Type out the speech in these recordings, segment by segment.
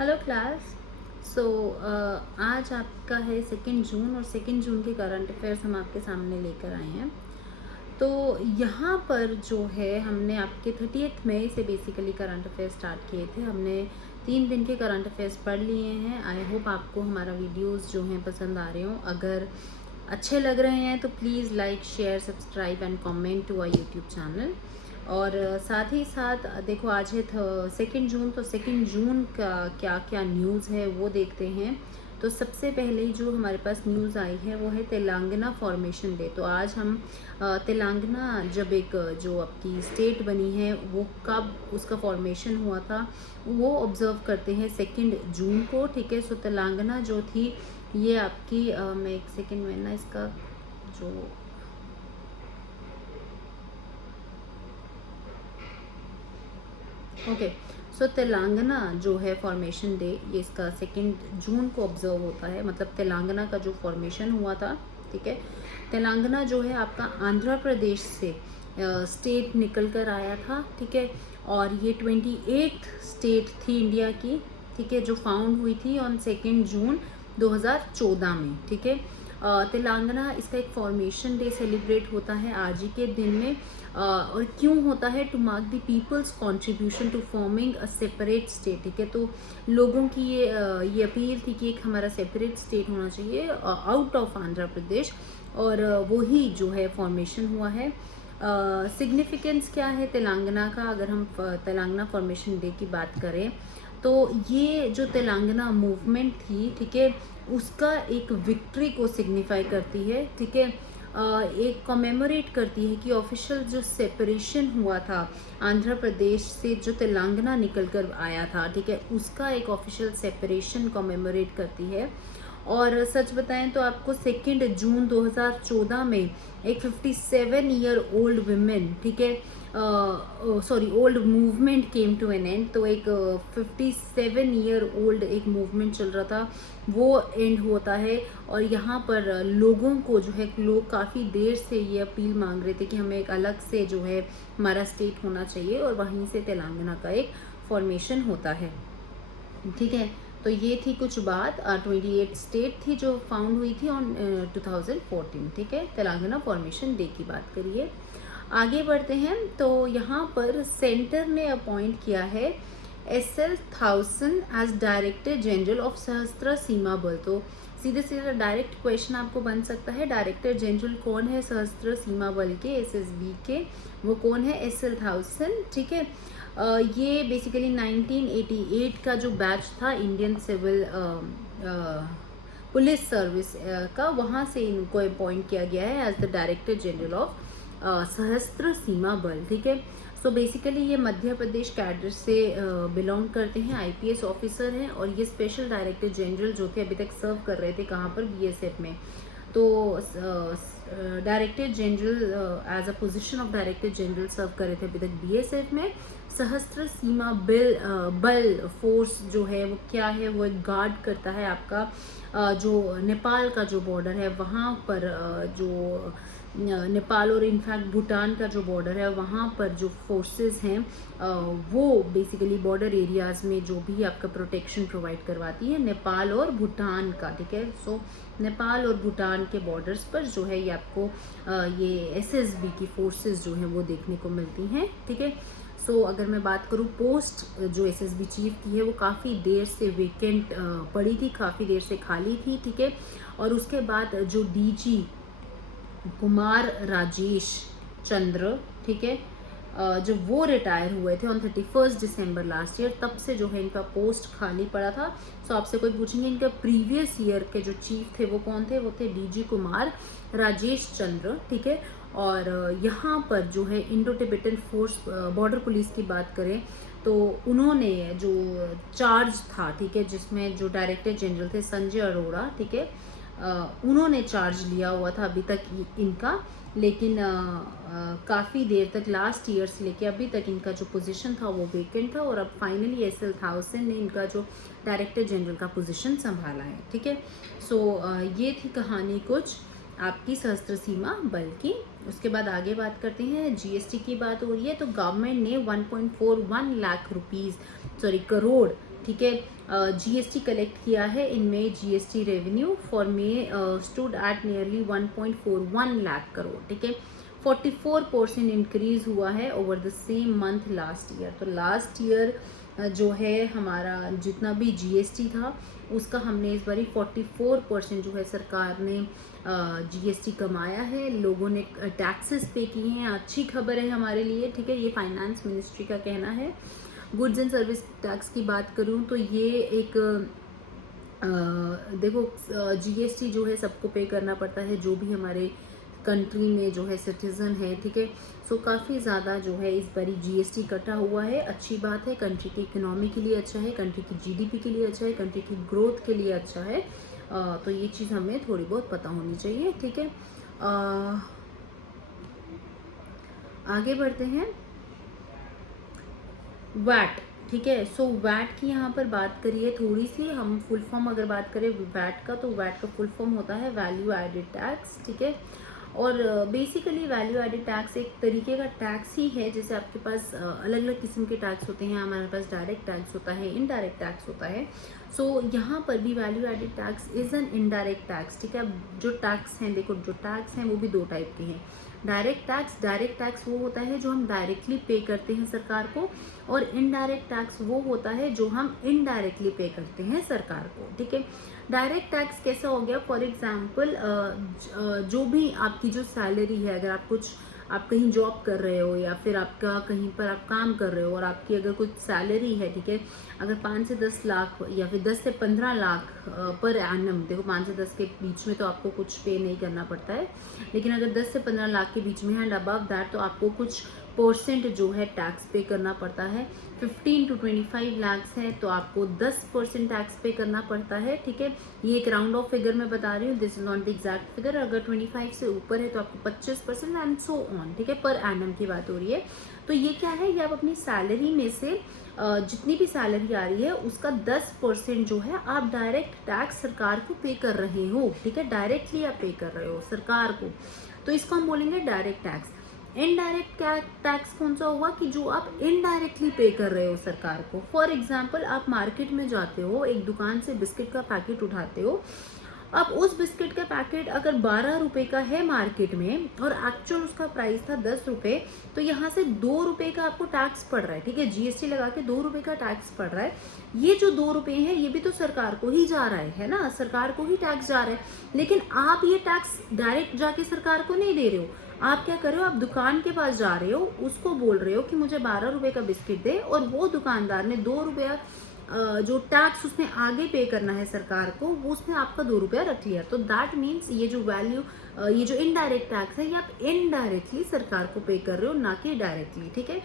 Hello class. सो आज आपका है 2 जून और 2 जून के करंट अफेयर्स हम आपके सामने लेकर आए हैं। तो यहाँ पर जो है हमने आपके 30 मई से बेसिकली करंट अफेयर्स स्टार्ट किए थे। हमने 3 दिन के करंट अफेयर्स पढ़ लिए हैं। आई होप आपको हमारा वीडियोस जो हैं पसंद आ रहे हों। अगर अच्छे लग रहे हैं तो please like share subscribe and comment to our YouTube channel. और साथ ही साथ देखो आज है 2 जून, तो 2 जून का क्या क्या न्यूज़ है वो देखते हैं। तो सबसे पहले जो हमारे पास न्यूज़ आई है वो है तेलंगाना फॉर्मेशन डे। तो आज हम तेलंगाना जब एक जो आपकी स्टेट बनी है वो कब उसका फॉर्मेशन हुआ था वो ऑब्ज़र्व करते हैं 2 जून को। ठीक है, सो तेलंगाना जो थी ये आपकी मैं एक सेकेंड में ना इसका जो ओके, सो तेलंगाना जो है फॉर्मेशन डे ये इसका 2 जून को ऑब्जर्व होता है। मतलब तेलंगाना का जो फॉर्मेशन हुआ था, ठीक है। तेलंगाना जो है आपका आंध्र प्रदेश से स्टेट निकल कर आया था, ठीक है। और ये 28th स्टेट थी इंडिया की, ठीक है, जो फाउंड हुई थी ऑन 2 जून 2014 में, ठीक है। तेलंगाना इसका एक फॉर्मेशन डे सेलिब्रेट होता है आज ही के दिन में। और क्यों होता है? To mark the people's contribution to forming a separate state, ठीक है। तो लोगों की ये अपील थी कि एक हमारा सेपरेट स्टेट होना चाहिए आउट ऑफ आंध्र प्रदेश, और वही जो है फॉर्मेशन हुआ है। सिग्निफिकेंस क्या है तेलंगाना का? अगर हम तेलंगाना फॉर्मेशन डे की बात करें तो ये जो तेलंगाना मूवमेंट थी, ठीक है, उसका एक विक्ट्री को सिग्निफाई करती है, ठीक है। एक कमेमोरेट करती है कि ऑफिशियल जो सेपरेशन हुआ था आंध्र प्रदेश से जो तेलंगाना निकल कर आया था, ठीक है, उसका एक ऑफिशियल सेपरेशन कमेमोरेट करती है। और सच बताएं तो आपको 2 जून 2014 में एक 57 ईयर ओल्ड वुमेन, ठीक है, sorry old movement came to an end. तो एक 57 ईयर ओल्ड एक मूवमेंट चल रहा था, वो एंड होता है। और यहाँ पर लोगों को जो है, लोग काफ़ी देर से ये अपील मांग रहे थे कि हमें एक अलग से जो है हमारा स्टेट होना चाहिए, और वहीं से तेलंगाना का एक फॉर्मेशन होता है, ठीक है। तो ये थी कुछ बात। 28 स्टेट थी जो फाउंड हुई थी ऑन 2014, ठीक है। तेलंगाना फॉर्मेशन डे की बात करिए। आगे बढ़ते हैं तो यहाँ पर सेंटर ने अपॉइंट किया है SL Thaosen as director general of Sashastra Seema बल। तो सीधे सीधा डायरेक्ट क्वेश्चन आपको बन सकता है, डायरेक्टर जनरल कौन है सशस्त्र सीमा बल के, SSB के? वो कौन है? SL थाउसन, ठीक है। ये बेसिकली 1988 का जो बैच था इंडियन सिविल पुलिस सर्विस का, वहाँ से इनको अपॉइंट किया गया है as the director general of Sashastra Seema बल, ठीक है। सो बेसिकली ये मध्य प्रदेश कैडर से बिलोंग करते हैं, IPS ऑफिसर हैं, और ये स्पेशल डायरेक्टर जनरल जो थे अभी तक सर्व कर रहे थे कहाँ पर? BSF में। तो director general as a position of director general serve कर रहे थे अभी तक BSF में। सशस्त्र सीमा बल फोर्स जो है वो क्या है? वो एक गार्ड करता है आपका जो नेपाल का जो बॉर्डर है वहाँ पर, जो नेपाल और इनफैक्ट भूटान का जो बॉर्डर है वहाँ पर जो फोर्सेस हैं वो बेसिकली बॉर्डर एरियाज़ में जो भी आपका प्रोटेक्शन प्रोवाइड करवाती है नेपाल और भूटान का, ठीक है। सो नेपाल और भूटान के बॉर्डर्स पर जो है ये आपको ये SSB की फोर्सेस जो हैं वो देखने को मिलती हैं, ठीक है। सो अगर मैं बात करूँ पोस्ट जो SSB चीफ की है वो काफ़ी देर से वेकेंट पड़ी थी, काफ़ी देर से खाली थी, ठीक है। और उसके बाद जो DG कुमार राजेश चंद्र, ठीक है, जब वो रिटायर हुए थे ऑन 31 दिसंबर लास्ट ईयर, तब से जो है इनका पोस्ट खाली पड़ा था। सो आपसे कोई पूछेंगे इनका प्रीवियस ईयर के जो चीफ थे वो कौन थे? वो थे DG कुमार राजेश चंद्र, ठीक है। और यहाँ पर जो है Indo Tibetan force border police की बात करें तो उन्होंने जो चार्ज था, ठीक है, जिसमें जो डायरेक्टर जनरल थे संजय अरोड़ा, ठीक है, उन्होंने चार्ज लिया हुआ था अभी तक इनका, लेकिन काफ़ी देर तक लास्ट ईयर से लेके अभी तक इनका जो पोजीशन था वो वेकेंट था, और अब फाइनली SL थाउसन ने इनका जो डायरेक्टर जनरल का पोजीशन संभाला है, ठीक है। सो ये थी कहानी कुछ आपकी सशस्त्र सीमा बल की। उसके बाद आगे बात करते हैं, GST की बात हो रही है। तो गवर्नमेंट ने 1.41 लाख रुपीज़ करोड़ ठीक है, जीएसटी कलेक्ट किया है। इनमें GST revenue for may stood at nearly 1.41 lakh crore, ठीक है। 44% इंक्रीज हुआ है over the same month last year. तो लास्ट ईयर जो है हमारा जितना भी जीएसटी था उसका हमने इस बारी 44% जो है सरकार ने जीएसटी कमाया है, लोगों ने टैक्सेस पे किए हैं। अच्छी खबर है हमारे लिए, ठीक है। ये फाइनेंस मिनिस्ट्री का कहना है। गुड्स एंड सर्विस टैक्स की बात करूं तो ये एक देखो जीएसटी जो है सबको पे करना पड़ता है, जो भी हमारे कंट्री में जो है सिटीजन है, ठीक है। सो काफ़ी ज़्यादा जो है इस बारी जीएसटी कटा हुआ है। अच्छी बात है, कंट्री की इकोनॉमी के लिए अच्छा है, कंट्री की जीडीपी के लिए अच्छा है, कंट्री की ग्रोथ के लिए अच्छा है। तो ये चीज़ हमें थोड़ी बहुत पता होनी चाहिए, ठीक है। आगे बढ़ते हैं। वैट, ठीक है। सो वैट की यहाँ पर बात करिए थोड़ी सी, हम फुल फॉर्म अगर बात करें वैट का, तो वैट का फुल फॉर्म होता है वैल्यू एडेड टैक्स, ठीक है। और बेसिकली वैल्यू एडेड टैक्स एक तरीके का टैक्स ही है। जैसे आपके पास अलग अलग किस्म के टैक्स होते हैं, हमारे पास डायरेक्ट टैक्स होता है, इनडायरेक्ट टैक्स होता है। सो यहाँ पर भी value added tax is an indirect tax, ठीक है। जो टैक्स हैं, देखो जो टैक्स हैं वो भी दो टाइप के हैं। डायरेक्ट टैक्स वो होता है जो हम डायरेक्टली पे करते हैं सरकार को, और इनडायरेक्ट टैक्स वो होता है जो हम इनडायरेक्टली पे करते हैं सरकार को, ठीक है। डायरेक्ट टैक्स कैसा हो गया, फॉर एग्जांपल जो भी आपकी जो सैलरी है, अगर आप कहीं जॉब कर रहे हो या फिर आपका कहीं पर आप काम कर रहे हो और आपकी अगर कुछ सैलरी है, ठीक है, अगर 5 से 10 लाख या फिर 10 से 15 लाख पर एनम, देखो 5 से 10 के बीच में तो आपको कुछ पे नहीं करना पड़ता है, लेकिन अगर 10 से 15 लाख के बीच में है एंड अबव दैट तो आपको कुछ परसेंट जो है टैक्स पे करना पड़ता है। 15 to 25 लाख है तो आपको 10% टैक्स पे करना पड़ता है, ठीक है। ये एक राउंड ऑफ फिगर मैं बता रही हूँ, this is not the exact figure. अगर 25 से ऊपर है तो आपको 25% एंड सो ऑन, ठीक है, पर एनम की बात हो रही है। तो ये क्या है, ये आप अपनी सैलरी में से जितनी भी सैलरी आ रही है उसका 10% जो है आप डायरेक्ट टैक्स सरकार को पे कर रहे हो, ठीक है। डायरेक्टली आप पे कर रहे हो सरकार को, तो इसको हम बोलेंगे डायरेक्ट टैक्स। इनडायरेक्ट टैक्स कौन सा हुआ कि जो आप इनडायरेक्टली पे कर रहे हो सरकार को। फॉर एग्जाम्पल आप मार्केट में जाते हो, एक दुकान से बिस्किट का पैकेट उठाते हो, अब उस बिस्किट का पैकेट अगर 12 रुपए का है मार्केट में और एक्चुअल उसका प्राइस था 10 रुपए, तो यहाँ से 2 रुपए का आपको टैक्स पड़ रहा है, ठीक है। जीएसटी लगा के 2 रुपए का टैक्स पड़ रहा है। ये जो 2 रुपए है ये भी तो सरकार को ही जा रहा है ना, सरकार को ही टैक्स जा रहा है। लेकिन आप ये टैक्स डायरेक्ट जाके सरकार को नहीं दे रहे हो, आप क्या कर रहे हो, आप दुकान के पास जा रहे हो, उसको बोल रहे हो कि मुझे 12 रुपए का बिस्किट दे, और वो दुकानदार ने 2 रुपया जो टैक्स उसने आगे पे करना है सरकार को, वो उसने आपका 2 रुपया रख लिया। तो दैट मीन्स ये जो वैल्यू, ये जो इनडायरेक्ट टैक्स है, ये आप इनडायरेक्टली सरकार को पे कर रहे हो, ना कि डायरेक्टली, ठीक है।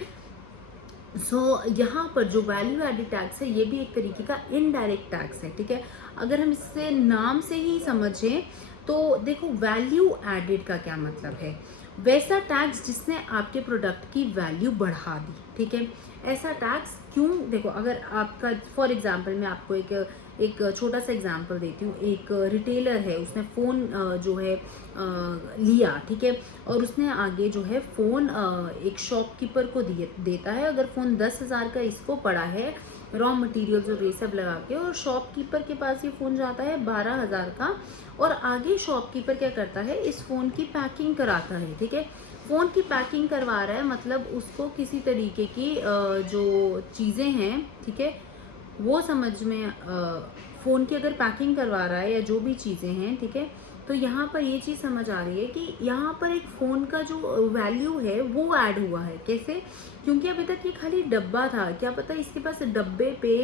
सो यहाँ पर जो वैल्यू एडेड टैक्स है ये भी एक तरीके का इनडायरेक्ट टैक्स है, ठीक है। अगर हम इससे नाम से ही समझें तो देखो वैल्यू एडेड का क्या मतलब है, वैसा टैक्स जिसने आपके प्रोडक्ट की वैल्यू बढ़ा दी, ठीक है। ऐसा टैक्स क्यों, देखो अगर आपका फॉर एग्जांपल मैं आपको एक छोटा सा एग्जांपल देती हूँ। एक रिटेलर है, उसने फ़ोन जो है लिया, ठीक है, और उसने आगे जो है फ़ोन एक शॉपकीपर को देता है। अगर फ़ोन 10,000 का इसको पड़ा है, रॉ मटेरियल्स और ये सब लगा के, और शॉपकीपर के पास ये फ़ोन जाता है 12,000 का, और आगे शॉपकीपर क्या करता है, इस फ़ोन की पैकिंग कराता है, ठीक है। फ़ोन की पैकिंग करवा रहा है, मतलब उसको किसी तरीके की जो चीज़ें हैं, ठीक है, वो समझ में फ़ोन की अगर पैकिंग करवा रहा है या जो भी चीज़ें हैं, ठीक है, तो यहाँ पर ये चीज़ समझ आ रही है कि यहाँ पर एक फ़ोन का जो वैल्यू है वो ऐड हुआ है। कैसे, क्योंकि अभी तक ये खाली डब्बा था, क्या पता इसके पास डब्बे पे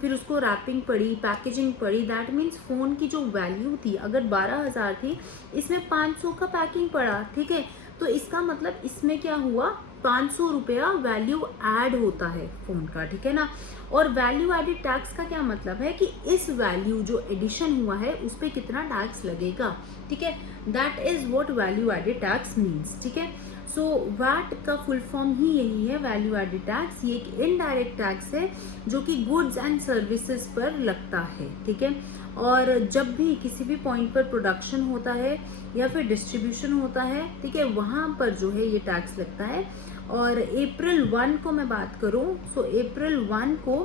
फिर उसको रैपिंग पड़ी, पैकेजिंग पड़ी, दैट मीन्स फ़ोन की जो वैल्यू थी अगर 12,000 थी, इसमें 500 का पैकिंग पड़ा, ठीक है। तो इसका मतलब इसमें क्या हुआ, 500 रुपया वैल्यू ऐड होता है फ़ोन का, ठीक है ना। और वैल्यू एडेड टैक्स का क्या मतलब है कि इस वैल्यू जो एडिशन हुआ है उस पर कितना टैक्स लगेगा, ठीक है। That is what value added tax means, ठीक है। सो वैट का फुल फॉर्म ही यही है, वैल्यू एडेड टैक्स। ये एक इनडायरेक्ट टैक्स है जो कि गुड्स एंड सर्विसेज पर लगता है, ठीक है। और जब भी किसी भी पॉइंट पर प्रोडक्शन होता है या फिर डिस्ट्रीब्यूशन होता है, ठीक है, वहाँ पर जो है ये टैक्स लगता है। और अप्रैल 1 को मैं बात करूँ, सो अप्रैल 1 को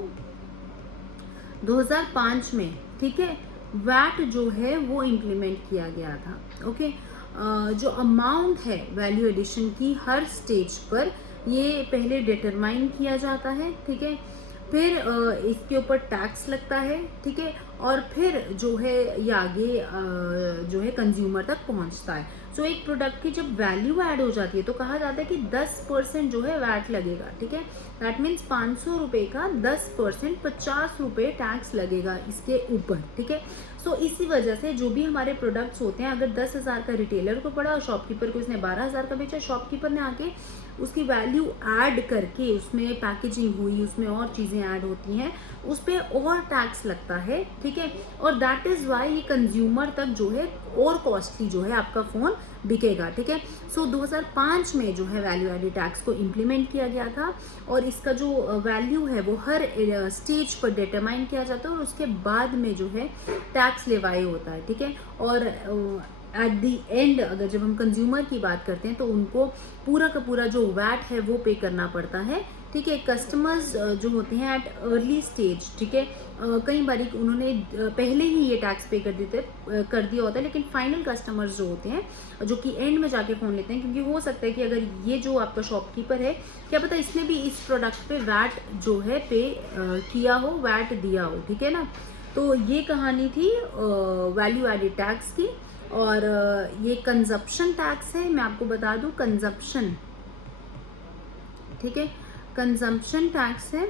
2005 में, ठीक है, वैट जो है वो इम्प्लीमेंट किया गया था। ओके, जो अमाउंट है वैल्यू एडिशन की हर स्टेज पर, ये पहले डिटरमाइन किया जाता है, ठीक है, फिर इसके ऊपर टैक्स लगता है, ठीक है, और फिर जो है ये आगे जो है कंज्यूमर तक पहुंचता है। सो एक प्रोडक्ट की जब वैल्यू ऐड हो जाती है तो कहा जाता है कि 10% जो है वैट लगेगा, ठीक है। दैट मीन्स 500 रुपये का 10% 50 रुपये टैक्स लगेगा इसके ऊपर, ठीक है। सो इसी वजह से जो भी हमारे प्रोडक्ट्स होते हैं, अगर 10,000 का रिटेलर को पड़ा और शॉपकीपर को इसने 12,000 का बेचा, शॉपकीपर ने आके उसकी वैल्यू ऐड करके उसमें पैकेजिंग हुई, उसमें और चीज़ें ऐड होती हैं, उस पर और टैक्स लगता है, ठीक है। और दैट इज़ वाई ये कंज्यूमर तक जो है और कॉस्टली जो है आपका फ़ोन बिकेगा, ठीक है। सो 2005 में जो है वैल्यू एडेड टैक्स को इम्प्लीमेंट किया गया था और इसका जो वैल्यू है वो हर स्टेज पर डिटरमाइन किया जाता है और उसके बाद में जो है टैक्स लेवाई होता है, ठीक है। और एट दी एंड अगर जब हम कंज्यूमर की बात करते हैं तो उनको पूरा का पूरा जो वैट है वो पे करना पड़ता है, ठीक है। कस्टमर्स जो होते हैं एट अर्ली स्टेज, ठीक है, कई बार उन्होंने पहले ही ये टैक्स पे कर दिया होता है, लेकिन फाइनल कस्टमर्स जो होते हैं जो कि एंड में जाके फ़ोन लेते हैं, क्योंकि हो सकता है कि अगर ये जो आपका शॉपकीपर है, क्या पता इसने भी इस प्रोडक्ट पे वैट जो है पे किया हो, वैट दिया हो, ठीक है ना। तो ये कहानी थी वैल्यू एडेड टैक्स की। और ये कंजप्शन टैक्स है, मैं आपको बता दूं, कंजप्शन, ठीक है, कंजम्पशन टैक्स है,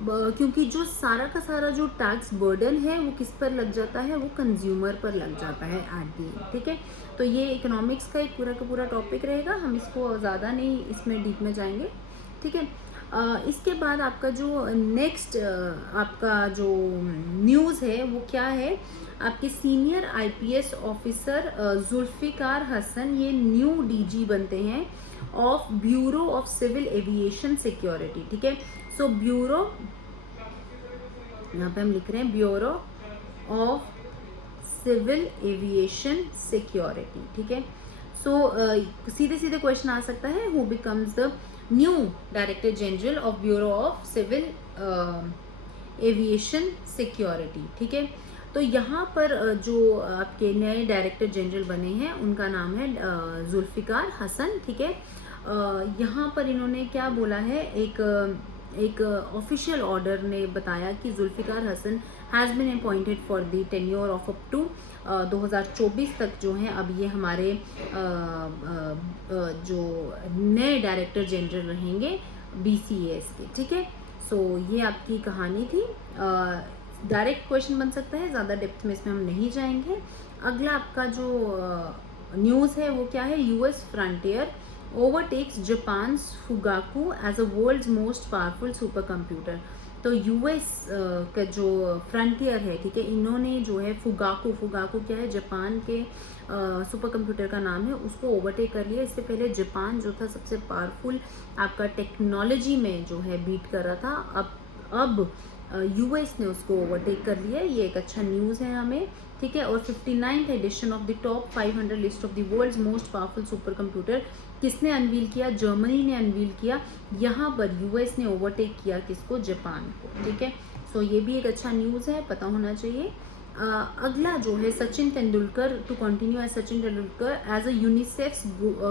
क्योंकि जो सारा का सारा जो टैक्स बर्डन है वो किस पर लग जाता है, वो कंज्यूमर पर लग जाता है एट दी एंड, ठीक है। तो ये इकोनॉमिक्स का एक पूरा का पूरा टॉपिक रहेगा, हम इसको ज़्यादा नहीं इसमें डीप में जाएंगे, ठीक है। इसके बाद आपका जो नेक्स्ट आपका जो न्यूज़ है वो क्या है, आपके senior IPS officer Zulfiqar Hasan ये न्यू डीजी बनते हैं of bureau of civil aviation security, ठीक है। सो ब्यूरो, यहाँ पे हम लिख रहे हैं bureau of civil aviation security, ठीक है। सो सीधे सीधे क्वेश्चन आ सकता है, who becomes the new director general of bureau of civil aviation security, ठीक है। तो यहाँ पर जो आपके नए डायरेक्टर जनरल बने हैं उनका नाम है जुल्फिकार हसन, ठीक है। यहाँ पर इन्होंने क्या बोला है, एक ऑफिशियल ऑर्डर ने बताया कि Zulfiqar Hasan has been appointed for the tenure of up to 2024 तक जो हैं अब ये हमारे जो नए डायरेक्टर जनरल रहेंगे BCAS के, ठीक है। सो ये आपकी कहानी थी। डायरेक्ट क्वेश्चन बन सकता है, ज़्यादा डेप्थ में इसमें हम नहीं जाएंगे। अगला आपका जो न्यूज़ है वो क्या है, US frontier overtakes Japan's Fugaku as a world's most powerful super computer. तो US का जो फ्रंटियर है, ठीक है, इन्होंने जो है फुगाकू क्या है, जापान के सुपर कंप्यूटर का नाम है, उसको ओवरटेक कर लिया। इससे पहले जापान जो था सबसे पावरफुल आपका टेक्नोलॉजी में जो है बीट कर रहा था, अब US ने उसको ओवरटेक कर लिया। ये एक अच्छा न्यूज़ है हमें, ठीक है। और 59th edition of the top 500 list of the world's most powerful super computer किसने अनवील किया, जर्मनी ने अनवील किया। यहाँ पर US ने ओवरटेक किया किसको, जापान को, ठीक है। सो ये भी एक अच्छा न्यूज़ है, पता होना चाहिए। अगला जो है Sachin Tendulkar to continue as Sachin Tendulkar as a UNICEF's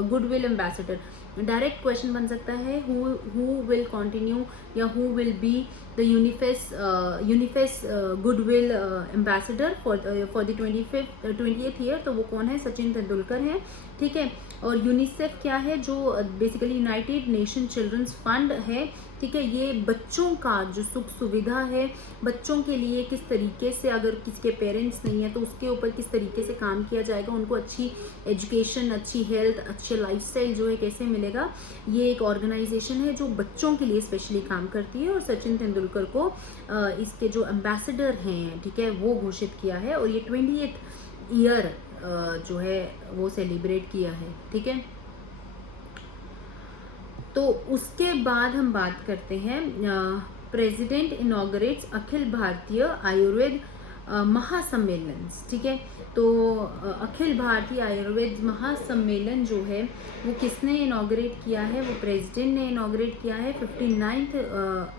goodwill ambassador. Direct question बन सकता है, हु विल कंटिन्यू या who will be the UNICEF's goodwill ambassador for the 20th year. तो वो कौन है, सचिन तेंदुलकर हैं, ठीक है। और यूनिसेफ क्या है, जो basically united nation children's fund है, ठीक है। ये बच्चों का जो सुख सुविधा है, बच्चों के लिए किस तरीके से, अगर किसी के पेरेंट्स नहीं है तो उसके ऊपर किस तरीके से काम किया जाएगा, उनको अच्छी एजुकेशन, अच्छी हेल्थ, अच्छे लाइफस्टाइल जो है कैसे मिलेगा, ये एक ऑर्गेनाइजेशन है जो बच्चों के लिए स्पेशली काम करती है। और सचिन तेंदुलकर को इसके जो एम्बेसडर हैं, ठीक है, वो घोषित किया है और ये 20th ईयर जो है वो सेलिब्रेट किया है, ठीक है। तो उसके बाद हम बात करते हैं, प्रेसिडेंट इनॉग्रेट्स अखिल भारतीय आयुर्वेद महासम्मेलन, ठीक है। तो अखिल भारतीय आयुर्वेद महासम्मेलन जो है वो किसने इनॉग्रेट किया है, वो प्रेसिडेंट ने इनॉग्रेट किया है। 59th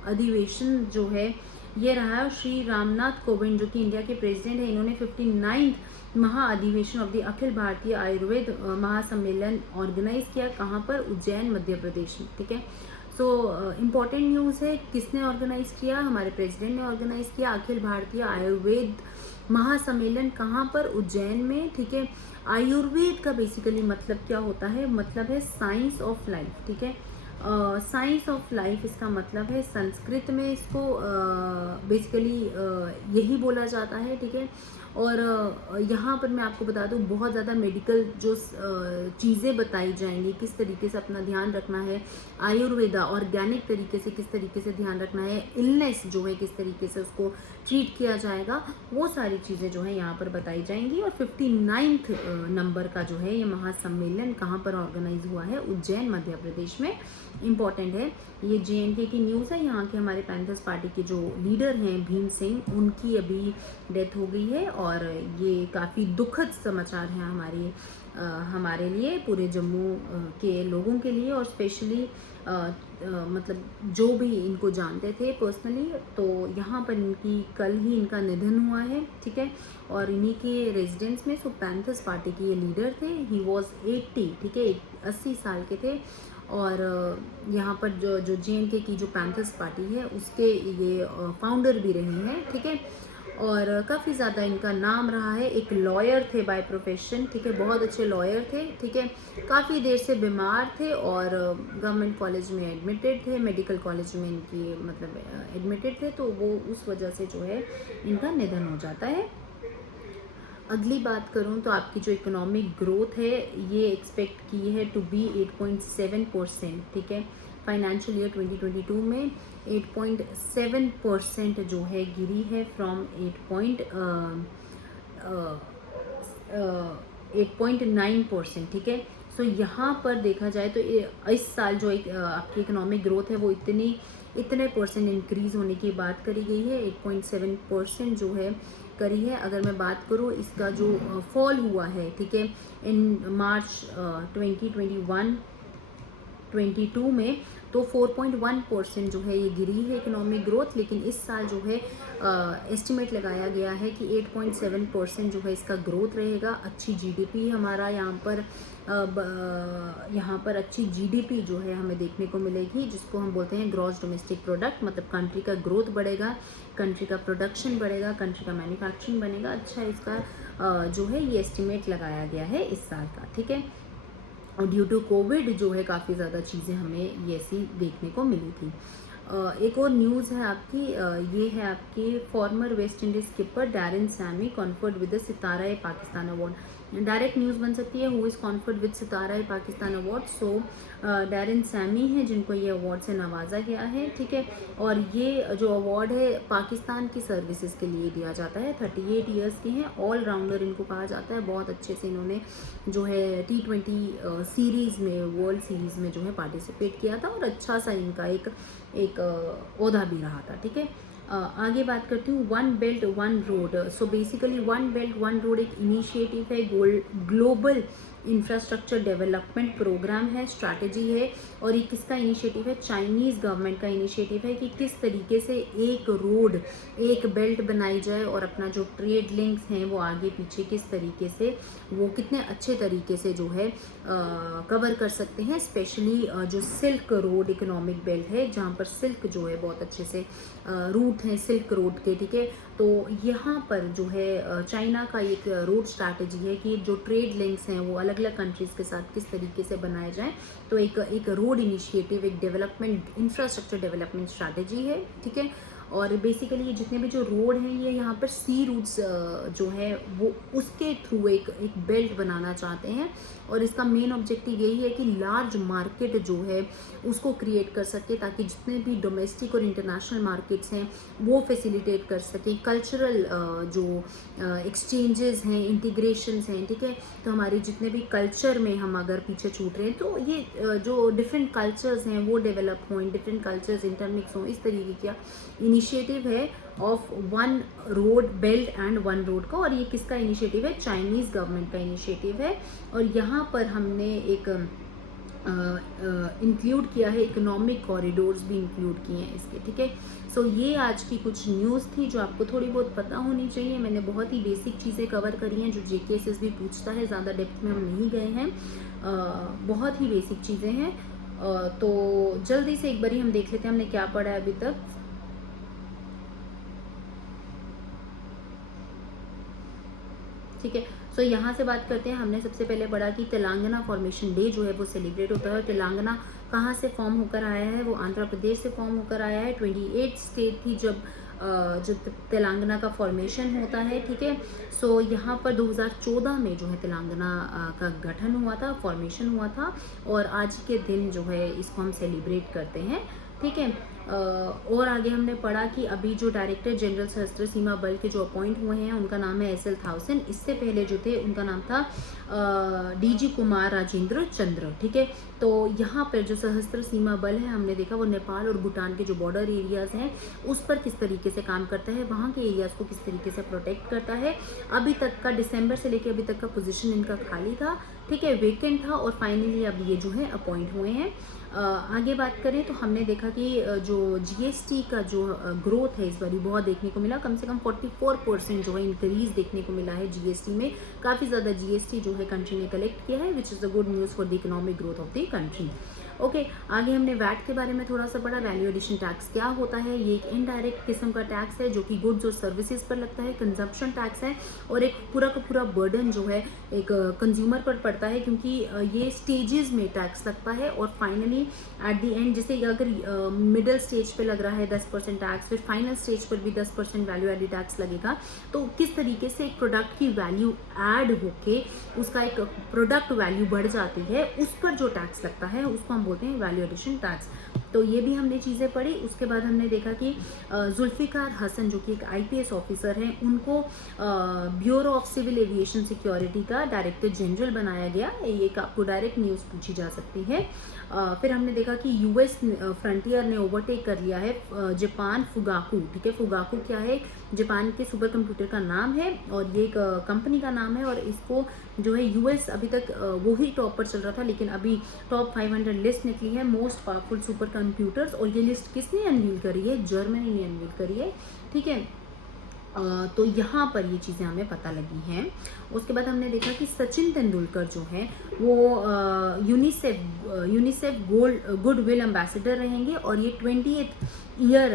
अधिवेशन जो है ये रहा है। श्री रामनाथ कोविंद जो कि इंडिया के प्रेसिडेंट है, इन्होंने 59th महाअधिवेशन of the Akhil Bharatiya Ayurveda महासम्मेलन ऑर्गेनाइज किया। कहाँ पर? उज्जैन मध्य प्रदेश में। ठीक है, सो इम्पॉर्टेंट न्यूज़ है। किसने ऑर्गेनाइज किया? हमारे प्रेसिडेंट ने ऑर्गेनाइज किया अखिल भारतीय आयुर्वेद महासम्मेलन। कहाँ पर? उज्जैन में। ठीक है, आयुर्वेद का बेसिकली मतलब क्या होता है? मतलब है साइंस ऑफ लाइफ। ठीक है, साइंस ऑफ लाइफ इसका मतलब है, संस्कृत में इसको बेसिकली यही बोला जाता है। ठीक है, और यहाँ पर मैं आपको बता दूँ बहुत ज़्यादा मेडिकल जो चीज़ें बताई जाएंगी, किस तरीके से अपना ध्यान रखना है, आयुर्वेदा ऑर्गेनिक तरीके से किस तरीके से ध्यान रखना है, इलनेस जो है किस तरीके से उसको ट्रीट किया जाएगा, वो सारी चीज़ें जो है यहाँ पर बताई जाएंगी। और 59th नंबर का जो है ये महासम्मेलन कहाँ पर ऑर्गेनाइज हुआ है? उज्जैन मध्य प्रदेश में। इम्पॉर्टेंट है, ये JNK की न्यूज़ है। यहाँ के हमारे पैंथर्स पार्टी के जो लीडर हैं भीम सिंह, उनकी अभी डेथ हो गई है और ये काफ़ी दुखद समाचार है हमारे लिए, पूरे जम्मू के लोगों के लिए, और स्पेशली मतलब जो भी इनको जानते थे पर्सनली, तो यहाँ पर कल ही इनका निधन हुआ है। ठीक है, और इन्हीं के रेजिडेंस में पैंथर्स पार्टी के ये लीडर थे। He was 80। ठीक है, 80 साल के थे। और यहाँ पर जो JNK की जो पैंथर्स पार्टी है उसके ये फाउंडर भी रहे हैं। ठीक है, और काफ़ी ज़्यादा इनका नाम रहा है। एक लॉयर थे बाय प्रोफेशन। ठीक है, बहुत अच्छे लॉयर थे। ठीक है, काफ़ी देर से बीमार थे और गवर्नमेंट कॉलेज में एडमिटेड थे, मेडिकल कॉलेज में इनकी मतलब एडमिटेड थे, तो वो उस वजह से जो है इनका निधन हो जाता है। अगली बात करूं तो आपकी जो इकोनॉमिक ग्रोथ है ये एक्सपेक्ट की है टू बी 8.7%। ठीक है, फाइनेंशियल ईयर 2022 में 8.7% जो है गिरी है फ्रॉम 8.9%। ठीक है, सो यहाँ पर देखा जाए तो इस साल जो आपकी इकोनॉमिक ग्रोथ है वो इतने परसेंट इंक्रीज़ होने की बात करी गई है। 8.7% जो है करी है। अगर मैं बात करूँ इसका जो फॉल हुआ है, ठीक है, इन मार्च 2021-22 में, तो 4.1% जो है ये गिरी है इकोनॉमिक ग्रोथ। लेकिन इस साल जो है एस्टिमेट लगाया गया है कि 8.7% जो है इसका ग्रोथ रहेगा। अच्छी जीडीपी हमारा यहाँ पर अच्छी जीडीपी जो है हमें देखने को मिलेगी, जिसको हम बोलते हैं ग्रॉस डोमेस्टिक प्रोडक्ट। मतलब कंट्री का ग्रोथ बढ़ेगा, कंट्री का प्रोडक्शन बढ़ेगा, कंट्री का मैन्युफैक्चरिंग बनेगा। अच्छा, इसका जो है ये एस्टिमेट लगाया गया है इस साल का। ठीक है, और ड्यू टू कोविड जो है काफ़ी ज़्यादा चीज़ें हमें ये ऐसी देखने को मिली थी। एक और न्यूज़ है आपकी, ये है आपकी former West Indies skipper Darren Sammy conferred with the Sitara e Pakistan award. Direct news बन सकती है, who is conferred with Sitara e Pakistan award. So Darren Sammy है जिनको ये अवार्ड से नवाजा गया है। ठीक है, और ये जो अवार्ड है पाकिस्तान की सर्विसेज के लिए दिया जाता है। 38 ईयर्स के हैं, ऑल राउंडर इनको कहा जाता है। बहुत अच्छे से इन्होंने जो है T20 सीरीज़ में, वर्ल्ड सीरीज़ में जो है पार्टिसिपेट किया था, और अच्छा सा इनका एक ओहदा भी रहा था। ठीक है, आगे बात करती हूँ one belt one road. So basically one belt one road एक इनिशिएटिव है, ग्लोबल इंफ्रास्ट्रक्चर डेवलपमेंट प्रोग्राम है, स्ट्रैटेजी है। और ये किसका इनिशिएटिव है? चाइनीज़ गवर्नमेंट का इनिशिएटिव है कि किस तरीके से एक रोड, एक बेल्ट बनाई जाए और अपना जो ट्रेड लिंक्स हैं वो आगे पीछे किस तरीके से, वो कितने अच्छे तरीके से जो है कवर कर सकते हैं। स्पेशली जो सिल्क रोड इकोनॉमिक बेल्ट है, जहाँ पर सिल्क जो है बहुत अच्छे से रूट हैं सिल्क रोड के। ठीक है, तो यहाँ पर जो है चाइना का एक रोड स्ट्रैटेजी है कि जो ट्रेड लिंक्स हैं वो अलग अलग कंट्रीज़ के साथ किस तरीके से बनाए जाएं। तो एक रोड इनिशिएटिव, एक डेवलपमेंट, इंफ्रास्ट्रक्चर डेवलपमेंट स्ट्रैटेजी है। ठीक है, और बेसिकली ये जितने भी जो रोड हैं ये यहाँ पर सी रूट्स जो है वो उसके थ्रू एक बेल्ट बनाना चाहते हैं। और इसका मेन ऑब्जेक्टिव यही है कि लार्ज मार्केट जो है उसको क्रिएट कर सके, ताकि जितने भी डोमेस्टिक और इंटरनेशनल मार्केट्स हैं वो फैसिलिटेट कर सके। कल्चरल जो एक्सचेंजेस हैं, इंटीग्रेशंस हैं। ठीक है, तो हमारे जितने भी कल्चर में हम अगर पीछे छूट रहे हैं तो ये जो डिफरेंट कल्चर्स हैं वो डेवलप हों, डिफरेंट कल्चर्स इंटरमिक्स हों, इस तरीके का इनिशिएटिव है of one road belt and one road का। और ये किसका इनिशिएटिव है? चाइनीज़ गवर्नमेंट का इनिशिएटिव है। और यहाँ पर हमने एक इंक्लूड किया है, इकोनॉमिक कॉरिडोर्स भी इंक्लूड किए हैं इसके, ठीक है। सो ये आज की कुछ न्यूज़ थी जो आपको थोड़ी बहुत पता होनी चाहिए। मैंने बहुत ही बेसिक चीज़ें कवर करी हैं जो JKSS भी पूछता है, ज़्यादा डेप्थ में हम नहीं गए हैं, बहुत ही बेसिक चीज़ें हैं। तो जल्दी से एक बारी हम देख लेते हैं हमने क्या पढ़ा है अभी तक। ठीक है, सो यहाँ से बात करते हैं। हमने सबसे पहले पढ़ा कि तेलंगाना फॉर्मेशन डे जो है वो सेलिब्रेट होता है। तेलंगाना कहाँ से फॉर्म होकर आया है? वो आंध्र प्रदेश से फॉर्म होकर आया है। 28 स्टेट थी जब तेलंगाना का फॉर्मेशन होता है, ठीक है। सो यहाँ पर 2014 में जो है तेलंगाना का गठन हुआ था, फॉर्मेशन हुआ था, और आज के दिन जो है इसको हम सेलिब्रेट करते हैं, ठीक है। और आगे हमने पढ़ा कि अभी जो डायरेक्टर जनरल सशस्त्र सीमा बल के जो अपॉइंट हुए हैं उनका नाम है SL थाउसेन। इससे पहले जो थे उनका नाम था DG कुमार राजेंद्र चंद्र, ठीक है। तो यहाँ पर जो सशस्त्र सीमा बल है हमने देखा वो नेपाल और भूटान के जो बॉर्डर एरियाज़ हैं उस पर किस तरीके से काम करता है, वहाँ के एरियाज़ को किस तरीके से प्रोटेक्ट करता है। अभी तक का दिसंबर से लेकर अभी तक का पोजीशन इनका खाली था, ठीक है, वेकेंट था, और फाइनली अब ये जो है अपॉइंट हुए हैं। आगे बात करें तो हमने देखा कि जो GST का जो ग्रोथ है इस बार बहुत देखने को मिला, कम से कम 44% जो है इंक्रीज देखने को मिला है GST में। काफ़ी ज़्यादा GST जो है कंट्री ने कलेक्ट किया है, which is a good news for the economic growth of the country. Okay, आगे हमने वैट के बारे में थोड़ा सा पढ़ा। वैल्यू एडिशन टैक्स क्या होता है? ये एक इनडायरेक्ट किस्म का टैक्स है जो कि गुड्स और सर्विसेज पर लगता है, कंजप्शन टैक्स है, और एक पूरा का पूरा बर्डन जो है एक कंज्यूमर पर पड़ता है, क्योंकि ये स्टेजेस में टैक्स लगता है, और फाइनली एट द एंड जैसे अगर मिडिल स्टेज पे लग रहा है 10% टैक्स, फिर फाइनल स्टेज पर भी 10% वैल्यू एडिड टैक्स लगेगा, तो किस तरीके से एक प्रोडक्ट की वैल्यू ऐड होके उसका एक प्रोडक्ट वैल्यू बढ़ जाती है, उस पर जो टैक्स लगता है उसको हम बोलते हैं वैल्यू एडिशन टैक्स। तो ये भी हमने चीज़ें पढ़ी। उसके बाद हमने देखा कि जुल्फ़िकार हसन जो कि एक IPS ऑफिसर हैं, उनको bureau of civil aviation security का डायरेक्टर जनरल बनाया गया। एक आपको डायरेक्ट न्यूज़ पूछी जा सकती है। फिर हमने देखा कि US फ्रंटियर ने ओवरटेक कर लिया है जापान फुगाकू, ठीक है। फुगाकू क्या है? जापान के सुपर कंप्यूटर का नाम है, और ये एक कंपनी का नाम है, और इसको जो है US अभी तक वो ही टॉप पर चल रहा था, लेकिन अभी टॉप 500 लिस्ट निकली है मोस्ट पावरफुल सुपर कंप्यूटर्स, और ये लिस्ट किसने अनवील करी है? जर्मनी ने अनवील करी है, ठीक है। तो यहाँ पर ये चीज़ें हमें पता लगी हैं। उसके बाद हमने देखा कि सचिन तेंदुलकर जो है वो यूनिसेफ गुडविल एम्बेसडर रहेंगे, और ये 20th ईयर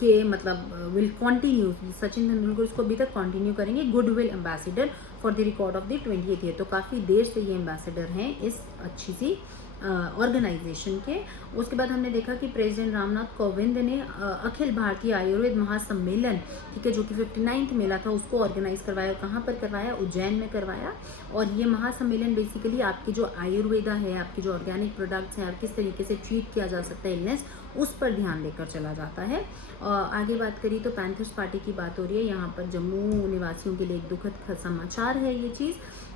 के मतलब विल कंटिन्यू, सचिन तेंदुलकर इसको अभी तक कंटिन्यू करेंगे, goodwill ambassador for the record of the 20th year. तो काफ़ी देर से ये एम्बेसडर हैं इस अच्छी सी ऑर्गेनाइजेशन के। उसके बाद हमने देखा कि प्रेसिडेंट रामनाथ कोविंद ने अखिल भारतीय आयुर्वेद महासम्मेलन, ठीक है, जो कि 59th मेला था, उसको ऑर्गेनाइज करवाया। कहाँ पर करवाया? उज्जैन में करवाया। और ये महासम्मेलन बेसिकली आपकी जो आयुर्वेदा है, आपकी जो ऑर्गेनिक प्रोडक्ट्स हैं, आप किस तरीके से ट्रीट किया जा सकता है इलनेस, उस पर ध्यान देकर चला जाता है। आगे बात करी तो पैंथर्स पार्टी की बात हो रही है। यहाँ पर जम्मू निवासियों के लिए एक दुखद समाचार है ये चीज़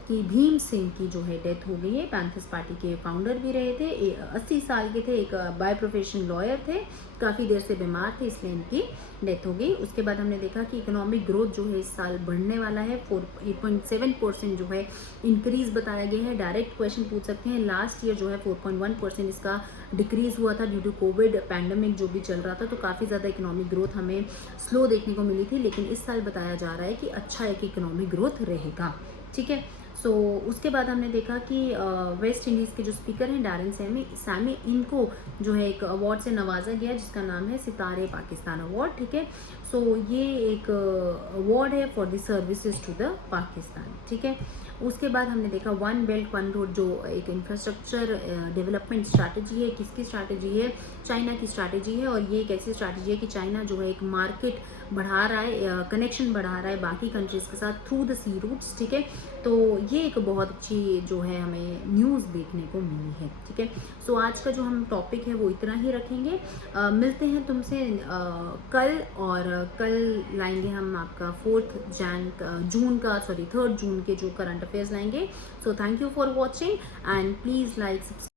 कि भीम सिंह की जो है डेथ हो गई है। पैंथर्स पार्टी के फाउंडर भी रहे थे, 80 साल के थे, एक बाय प्रोफेशन लॉयर थे, काफ़ी देर से बीमार थे, इसलिए इनकी डेथ हो गई। उसके बाद हमने देखा कि इकोनॉमिक ग्रोथ जो है इस साल बढ़ने वाला है, 8.7% जो है इंक्रीज बताया गया है। डायरेक्ट क्वेश्चन पूछ सकते हैं, लास्ट ईयर जो है 4.1% इसका डिक्रीज हुआ था ड्यू टू कोविड पैंडमिक जो भी चल रहा था, तो काफ़ी ज़्यादा इकोनॉमिक ग्रोथ हमें स्लो देखने को मिली थी, लेकिन इस साल बताया जा रहा है कि अच्छा एक इकोनॉमिक ग्रोथ रहेगा, ठीक है। सो उसके बाद हमने देखा कि वेस्ट इंडीज़ के जो स्पीकर हैं डैरेन सैमी, इनको जो है एक अवार्ड से नवाजा गया जिसका नाम है सितारे पाकिस्तान अवार्ड, ठीक है। सो ये एक अवार्ड है for the services to the Pakistan, ठीक है। उसके बाद हमने देखा वन बेल्ट वन रोड जो एक इंफ्रास्ट्रक्चर डेवलपमेंट स्ट्रैटेजी है, किसकी स्ट्रैटेजी है? चाइना की स्ट्रैटेजी है, और ये एक ऐसी स्ट्रैटेजी है कि चाइना जो है एक मार्केट बढ़ा रहा है, कनेक्शन बढ़ा रहा है बाकी कंट्रीज़ के साथ थ्रू द सी रूट्स, ठीक है। तो ये एक बहुत अच्छी जो है हमें न्यूज़ देखने को मिली है, ठीक है। सो आज का जो हम टॉपिक है वो इतना ही रखेंगे। मिलते हैं तुमसे कल, और कल लाएंगे हम आपका 3 जून के जो करंट अफेयर्स लाएंगे। So thank you for watching, and please like, subscribe.